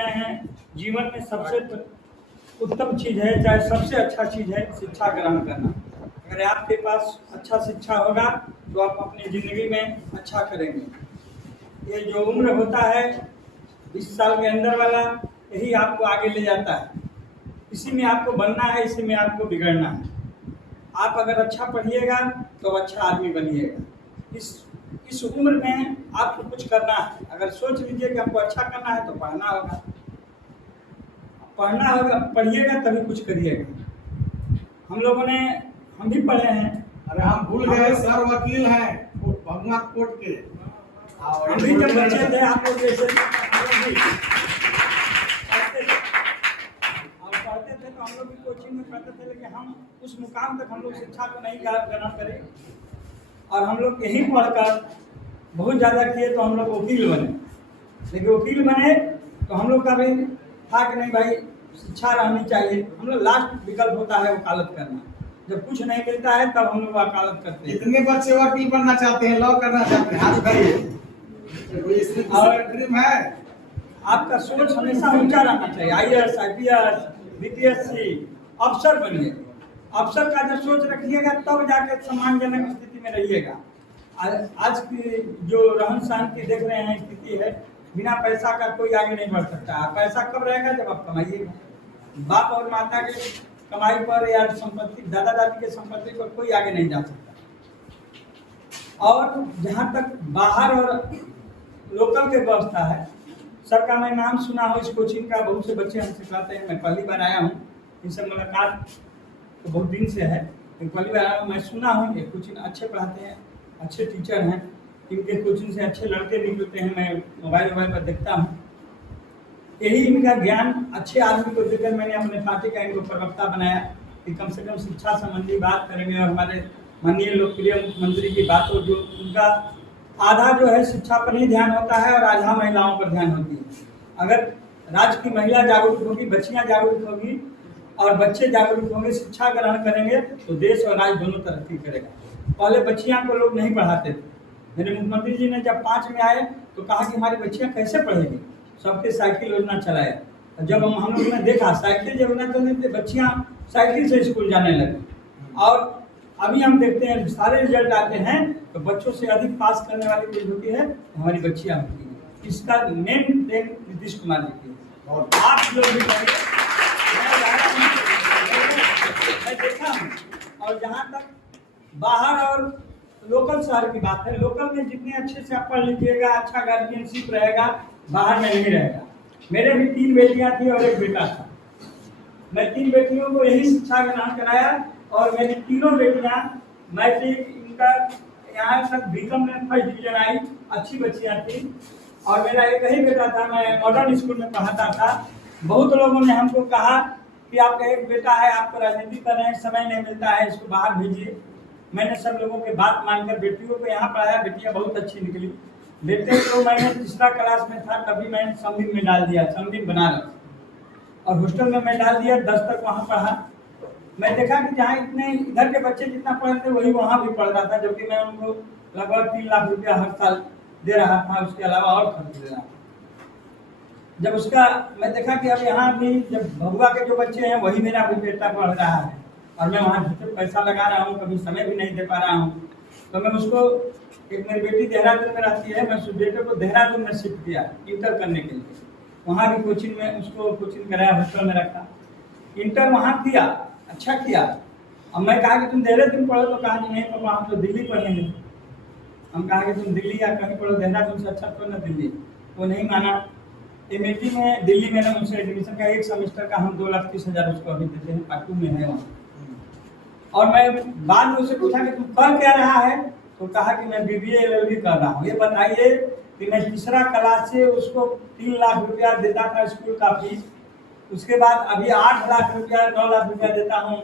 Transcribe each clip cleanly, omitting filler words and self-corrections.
रहे हैं, जीवन में सबसे उत्तम चीज़ है, चाहे सबसे अच्छा चीज़ है शिक्षा ग्रहण करना। अगर आपके पास अच्छा शिक्षा होगा तो आप अपनी ज़िंदगी में अच्छा करेंगे। ये जो उम्र होता है 20 साल के अंदर वाला, यही आपको आगे ले जाता है। इसी में आपको बनना है, इसी में आपको बिगड़ना है। आप अगर अच्छा पढ़िएगा तो अच्छा आदमी बनिएगा। इस उम्र में आपको कुछ करना है। अगर सोच लीजिए कि हमको अच्छा करना है तो पढ़ना होगा, पढ़िएगा तभी कुछ करिएगा। हम भी पढ़े हैं। अरे हम भूल गए, सर वकील हैं भगवा कोर्ट के। हम भी जब बच्चे थे आप लोग जैसे पढ़ते थे तो हम लोग भी कोचिंग में पढ़ते थे, लेकिन हम उस मुकाम तक हम लोग शिक्षा को नहीं ग्रहण करें। और हम लोग यहीं पढ़कर बहुत ज़्यादा किए तो हम लोग वकील बने। लेकिन वकील बने तो हम लोग का भी था कि नहीं भाई शिक्षा रहनी चाहिए। हम लोग लास्ट विकल्प होता है वकालत करना। जब कुछ नहीं मिलता है तब हम लोग वकालत करते हैं। कितने बच्चे वकील बनना चाहते हैं, लॉ करना चाहते हैं, हाथ उठाइए। और ड्रीम है आपका सोच हमेशा ऊंचा रहना चाहिए। IAS, IPS, BPSC अफसर बनिए। अफसर का जब सोच रखिएगा तब जाकर सम्मानजनक स्थिति में रहिएगा। आज की जो रहन सहन की देख रहे हैं स्थिति है, बिना पैसा का कोई आगे नहीं बढ़ सकता है। पैसा कब रहेगा जब आप कमाइएगा। बाप और माता के कमाई पर या संपत्ति, दादा दादी के संपत्ति पर कोई आगे नहीं जा सकता। और जहाँ तक बाहर और लोकल के व्यवस्था है, सबका मैं नाम सुना हूँ इस कोचिंग का। बहुत से बच्चे हमसे कहते हैं, मैं पहली बार आया हूँ, इनसे मुलाकात तो बहुत दिन से है, लेकिन पहली बार आया हूँ। मैं सुना हूँ ये कोचिंग अच्छे पढ़ाते हैं, अच्छे टीचर हैं, इनके कोचिंग से अच्छे लड़के निकलते हैं। मैं मोबाइल पर देखता हूँ। यही इनका ज्ञान अच्छे आदमी को देकर मैंने अपने पार्टी का इनको प्रवक्ता बनाया कि कम से कम शिक्षा संबंधी बात करेंगे। और हमारे माननीय लोकप्रिय मुख्यमंत्री की बात हो, जो उनका आधा जो है शिक्षा पर ही ध्यान होता है और आधा महिलाओं पर ध्यान होती है। अगर राज्य की महिला जागरूक होगी, बच्चियां जागरूक होगी और बच्चे जागरूक होंगे, शिक्षा ग्रहण करेंगे तो देश और राज्य दोनों तरक्की करेगा। पहले बच्चियां को लोग नहीं पढ़ाते थे। मेरे मुख्यमंत्री जी ने जब 5 में आए तो कहा कि हमारी बच्चियां कैसे पढ़ेंगी, सबके साइकिल योजना चलाया। जब हम लोगों ने देखा साइकिल योजना चलने से बच्चियां साइकिल से स्कूल जाने लगी। और अभी हम देखते हैं सारे रिजल्ट आते हैं तो बच्चों से अधिक पास करने वाली कोई होती है हमारी बच्चियां होती हैं। इसका मेन देन नीतीश कुमार जी की। और आप लोग भी मैं देखा हूँ। और जहाँ तक बाहर और लोकल शहर की बात है, लोकल में जितने अच्छे से आप पढ़ लीजिएगा, अच्छा गार्जियनशिप रहेगा, बाहर में नहीं रहेगा। मेरे भी 3 बेटियां थी और 1 बेटा था। मैं 3 बेटियों को यही शिक्षा ग्रहण कराया और मेरी तीनों बेटियां मैट्रिक, इंटर, यहाँ तक बीकॉम में फर्स्ट डिवीजन आई। अच्छी बच्चियां थी। और मेरा एक ही बेटा था, मैं मॉडर्न स्कूल में पढ़ाता था। बहुत लोगों ने हमको कहा कि आपका एक बेटा है, आपको राजनीति कर रहे हैं, समय नहीं मिलता है, इसको बाहर भेजिए। मैंने सब लोगों की बात मानकर बेटियों को यहाँ पढ़ाया। बेटियाँ बहुत अच्छी निकली। बेटे को मैंने 3रा क्लास में था तभी मैंने समदीप में डाल दिया, समदीप बनारस, और हॉस्टल में मैं डाल दिया। 10 तक वहाँ पढ़ा। मैं देखा कि जहाँ इतने इधर के बच्चे जितना पढ़ते वही वहाँ भी पढ़ रहा था, जबकि मैं उनको लगभग 3 लाख रुपया हर साल दे रहा था, उसके अलावा और खर्च दे रहा था। जब उसका मैं देखा कि अब यहाँ भी जब भगवा के जो बच्चे हैं वही मेरा भी बेटा पढ़ रहा है और मैं वहाँ पैसा लगा रहा हूँ, कभी समय भी नहीं दे पा रहा हूँ, तो मैं उसको, एक मेरी बेटी देहरादून में रहती है, मैं उस बेटे को देहरादून में शिफ्ट किया इंटर करने के लिए। वहाँ भी कोचिंग में उसको कोचिंग कराया, हॉस्टल में रखा। इंटर वहाँ किया, अच्छा किया। अब मैं कहा कि तुम देहरादून पढ़ो, तो कहा कि नहीं पापा हम तो दिल्ली पढ़ेंगे। हम कहा कि तुम दिल्ली या कहीं पढ़ो, देहरादून से अच्छा तो ना दिल्ली। वो नहीं माना। MIT में दिल्ली में ना मुझसे एडमिशन का 1 सेमेस्टर का हम 2,30,000 उसको अभी देते हैं, पाटू में है वहाँ। और मैं बाद में उससे पूछा कि तुम कर क्या रहा है, तो कहा कि मैं BBA LLB कर रहा हूँ। ये बताइए कि मैं 3रा क्लास से उसको 3 लाख रुपया देता था स्कूल का फीस, उसके बाद अभी 8 लाख रुपया 9 लाख रुपया देता हूँ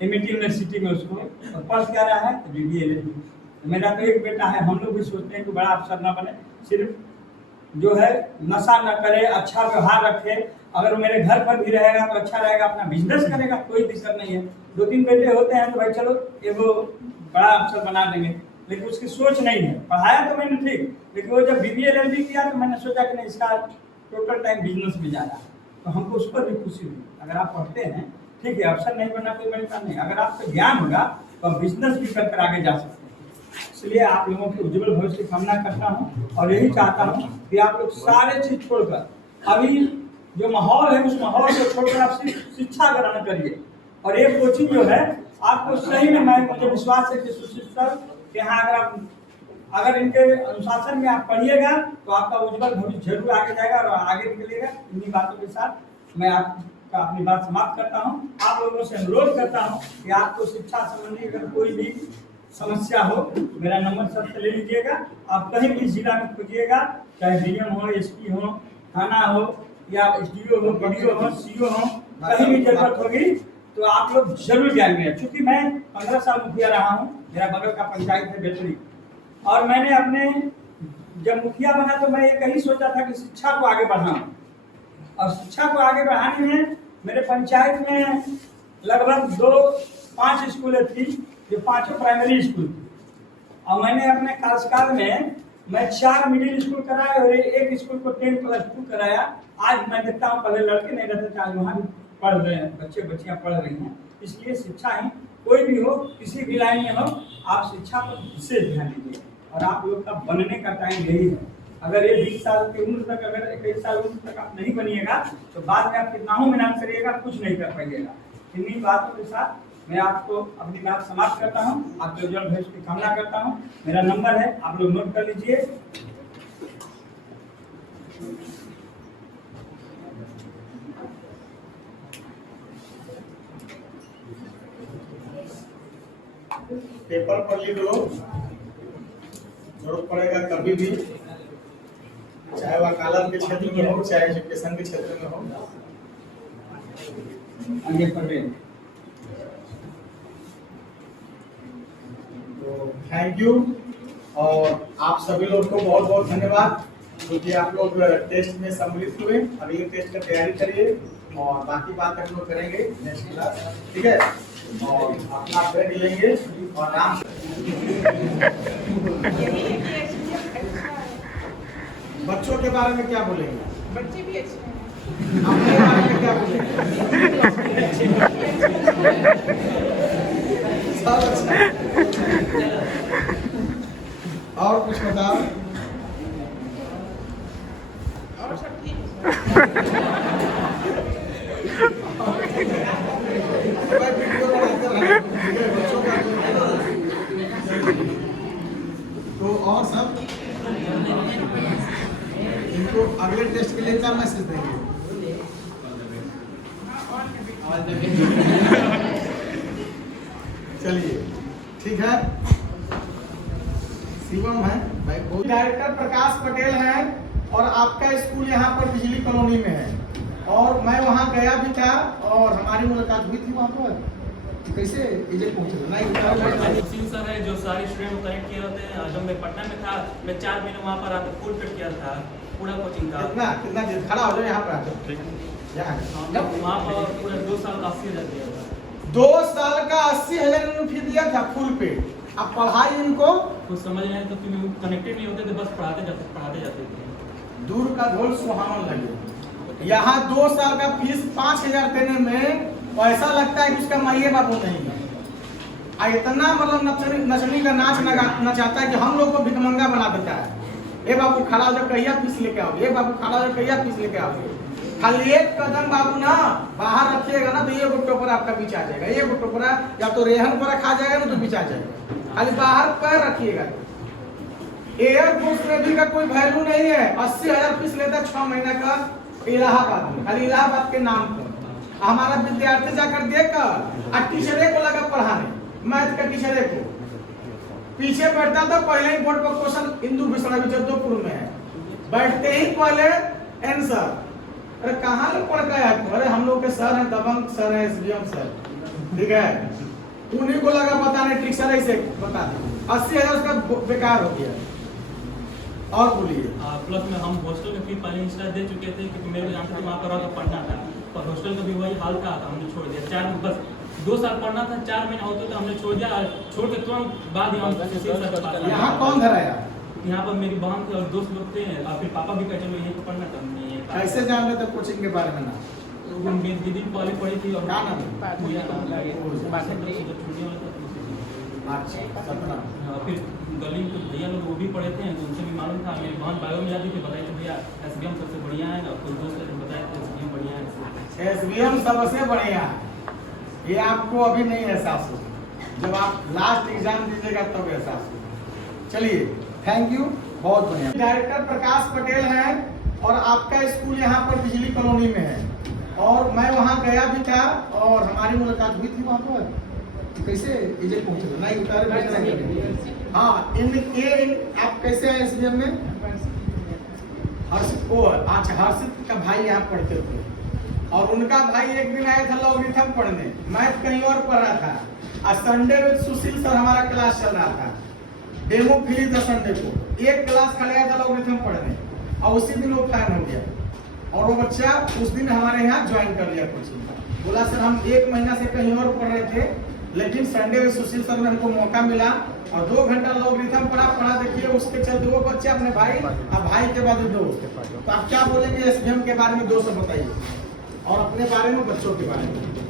MIT यूनिवर्सिटी में उसको, और पढ़ क्या रहा है तो BBA LLB। मेरा तो एक बेटा है। हम लोग भी सोचते हैं कि बड़ा अफसर ना बने, सिर्फ जो है नशा न करे, अच्छा व्यवहार रखे। अगर वो मेरे घर पर भी रहेगा तो अच्छा रहेगा, अपना बिजनेस करेगा, कोई दिक्कत नहीं है। 2-3 बेटे होते हैं तो भाई चलो एगो बड़ा अफसर बना देंगे, लेकिन उसकी सोच नहीं है। पढ़ाया तो मैंने ठीक, लेकिन वो जब BBA LLB किया तो मैंने सोचा कि नहीं, इसका टोटल टाइम बिजनेस में जा रहा है, तो हमको उस पर भी खुशी हुई। अगर आप पढ़ते हैं, ठीक है, अफसर नहीं बनना कोई बड़ी बात नहीं, अगर आपको ज्ञान होगा तो आप बिजनेस भी कर आगे जा सकते हैं। इसलिए आप लोगों के उज्जवल भविष्य की कामना करता हूँ और यही चाहता हूँ कि आप लोग सारे चीज छोड़कर अभी जो माहौल है उस माहौल को छोड़कर आप शिक्षा ग्रहण करिए। और ये कोचिंग जो है आपको सही में, मुझे विश्वास है कि सुशील सर यहाँ अगर इनके अनुशासन में आप पढ़िएगा तो आपका उज्जवल भविष्य जरूर आगे जाएगा और आगे निकलेगा। इन्हीं बातों के साथ मैं आपका अपनी बात समाप्त करता हूँ। आप लोगों से अनुरोध करता हूँ कि आपको शिक्षा संबंधी अगर कोई भी समस्या हो, मेरा नंबर सर से ले लीजिएगा। आप कहीं भी जिला में खोजिएगा, चाहे डीएम हो, एसपी हो, थाना हो या एसडीओ हो, बीडीओ हो, सीओ हो, कहीं भी जरूरत होगी तो आप लोग जरूर जाएंगे। क्योंकि मैं 15 साल मुखिया रहा हूँ, मेरा बगल का पंचायत है बेतरी, और मैंने अपने जब मुखिया बना तो मैं एक ही सोचा था कि शिक्षा को आगे बढ़ाऊं। और शिक्षा को आगे बढ़ाने में मेरे पंचायत में लगभग 5 स्कूलें थी, जो 5 प्राइमरी स्कूल थी। और मैंने अपने कार्यकाल में मैं 4 मिडिल स्कूल कराए और एक स्कूल को 10+2 कराया। आज मैं देखता हूँ, पहले लड़के नहीं रहते थे, आज वहाँ भी पढ़ रहे हैं, बच्चे बच्चियाँ पढ़ रही हैं। इसलिए शिक्षा ही कोई भी हो, किसी भी लाइन में हो, आप शिक्षा पर विशेष ध्यान दीजिए। और आप लोग का बनने का टाइम यही है। अगर ये 20 साल की उम्र तक, अगर 21 साल उम्र तक आप नहीं बनिएगा तो बाद में आप कितना हो मेहनत करिएगा, कुछ नहीं कर पाइएगा। इन्हीं बातों के साथ मैं आपको अपनी बात समाप्त करता हूँ। आपके उज्जवल भविष्य की कामना करता हूँ। मेरा नंबर है, आप लोग नोट कर लीजिए। पेपर पर लिख लो, जरूरत पड़ेगा कभी भी, चाहे वकालत के क्षेत्र में हो, चाहे एजुकेशन के क्षेत्र में हो। आगे पढ़े। तो थैंक यू, और आप सभी लोग को बहुत बहुत धन्यवाद, क्योंकि आप लोग टेस्ट में सम्मिलित हुए। अगले टेस्ट का तैयारी करिए और बाकी बात हम लोग करेंगे नेक्स्ट क्लास, ठीक है। और अपना ब्रेक लेंगे और आराम से। बच्चों के बारे में क्या बोलेंगे? बच्चे भी अच्छे हैं। अपने बारे में क्या बोलेंगे? सब अच्छा। और कुछ बताओ? और सब ठीक। तो और सब इनको अगले टेस्ट के लिए क्या मैसेज देंगे? चलिए ठीक है। शिवम है भाई, डायरेक्टर प्रकाश पटेल हैं और आपका स्कूल यहाँ पर बिजली कॉलोनी में है। और मैं वहाँ गया भी था और हमारी मुलाकात हुई थी वहाँ पर। कैसे इजे पहुँचे? सिंह सर है जो सारे स्टूडेंट को कनेक्ट किए होते हैं। जब मैं पटना में था, मैं 4 महीने वहाँ पर आकर फुल पेड किया था पूरा कोचिंग का। कितना देर खड़ा हो जाओ यहाँ पर आकर। जब वहाँ पर पूरा 2 साल का 80,000 दिया था। 2 साल का 80,000 फी दिया था फुल पे। अब पढ़ाई इनको कुछ समझ नहीं तो क्योंकि कनेक्टेड नहीं होते थे, बस पढ़ाते जाते थे। दूर का ढोल सुहावन लगे। यहाँ 2 साल का फीस 5,000 देने में ऐसा लगता है कि उसका माइये बाबू नहीं है। इतना मतलब नचनी का नाच नचाता है कि हम लोग को भिखमंगा बना देता है। ए बाबू खड़ा हो जाओ, कहिया फीस लेके आओगे? ए बाबू खड़ा हो जाओ, कहिया फीस लेके आओगे? खाली एक कदम बाबू ना बाहर रखिएगा ना तो ये टोकरा आपका बीच आ जाएगा। ये टोकरा या तो रेहन पर रखा जाएगा ना तो बीच आ जाएगा। खाली बाहर पैर रखिएगा। एयरफोर्स नेवी का कोई वैल्यू नहीं है। 80,000 फीस लेता है 6 महीने का इलाहाबाद में, खाली इलाहाबाद के नाम पर। हमारा विद्यार्थी जाकर देखकर टीचरे को लगा पढ़ाने, मैथ का टीचरे को पीछे बैठता था। पहले ही बोर्ड पर क्वेश्चन हिंदू विषय जद्दोपुर में है, बैठते ही पहले आंसर। अरे कहाँ लोग पढ़ गए आपको? अरे हम लोग के सर हैं, दबंग सर हैं, एसडीएम सर, ठीक है। उन्हीं को लगा बताने, ट्रिक सर ऐसे बता दें। 80,000 उसका बेकार हो गया। और बोलिए। प्लस में हम हॉस्टल का फी पहले इंस्टा दे चुके थे, क्योंकि मेरे को जानते थे वहाँ पर तो पढ़ना था, पर हॉस्टल का भी वही हाल था, हमने छोड़ दिया। बस 2 साल पढ़ना था, 4 महीने होते तो हमने छोड़ दिया। छोड़ के तुरंत बाद यहाँ कौन धराया? यहाँ पर मेरी बहन थे और दोस्त लोग थे, और फिर पापा भी कहे चलो यहीं पर पढ़ना था, हमने यहीं कैसे जान लेते कोचिंग के बारे में ना? वो मेरी दीदी पहले पढ़ी थी और क्या नाम है? भैया नाम है। अच्छा, सपना। हाँ, फिर गली में कुछ भैया लोग वो भी पढ़े थे तो उनसे भी मालूम था। मेरी बहन बायो में जाती थी, बताई थी भैया SBM सबसे बढ़िया है ना, कोई दोस्त ने बताया था SBM बढ़िया है। SBM सबसे बढ़िया है। ये आपको अभी नहीं एहसास होगा, जब आप लास्ट एग्जाम दीजिएगा तब एहसास होगा। चलिए, थैंक यू, बहुत बढ़िया। डायरेक्टर प्रकाश पटेल हैं और आपका स्कूल यहाँ पर बिजली कॉलोनी में है और मैं वहाँ गया भी था और हमारी मुलाकात हुई थी वहाँ पर। कैसे इजे पहुँचे? नहीं उतारे हाँ, आप कैसे आए SBM में? हर्षित को, अच्छा, हर्षित का भाई यहाँ पढ़ते थे और उनका भाई एक दिन आया था लॉगरिथम पढ़ने, मैथ कहीं और पढ़ रहा था और संडे में सुशील सर हमारा क्लास चल रहा था, डेमो फ्री था संडे को, एक क्लास खा गया था लॉगरिथम पढ़ने और उसी दिन वो फैन हो गया और वो बच्चा उस दिन हमारे यहाँ ज्वाइन कर लिया कोचिंग। बोला सर हम 1 महीना से कहीं और पढ़ रहे थे लेकिन संडे में सुशील सर ने हमको मौका मिला और 2 घंटा लॉगरिथम पढ़ा। देखिए उसके चलते वो बच्चे अपने भाई और भाई के बाद दोस्त। तो आप क्या बोलेंगे SBM के बारे में? 2 शब्द बताइए और अपने बारे में, बच्चों के बारे में।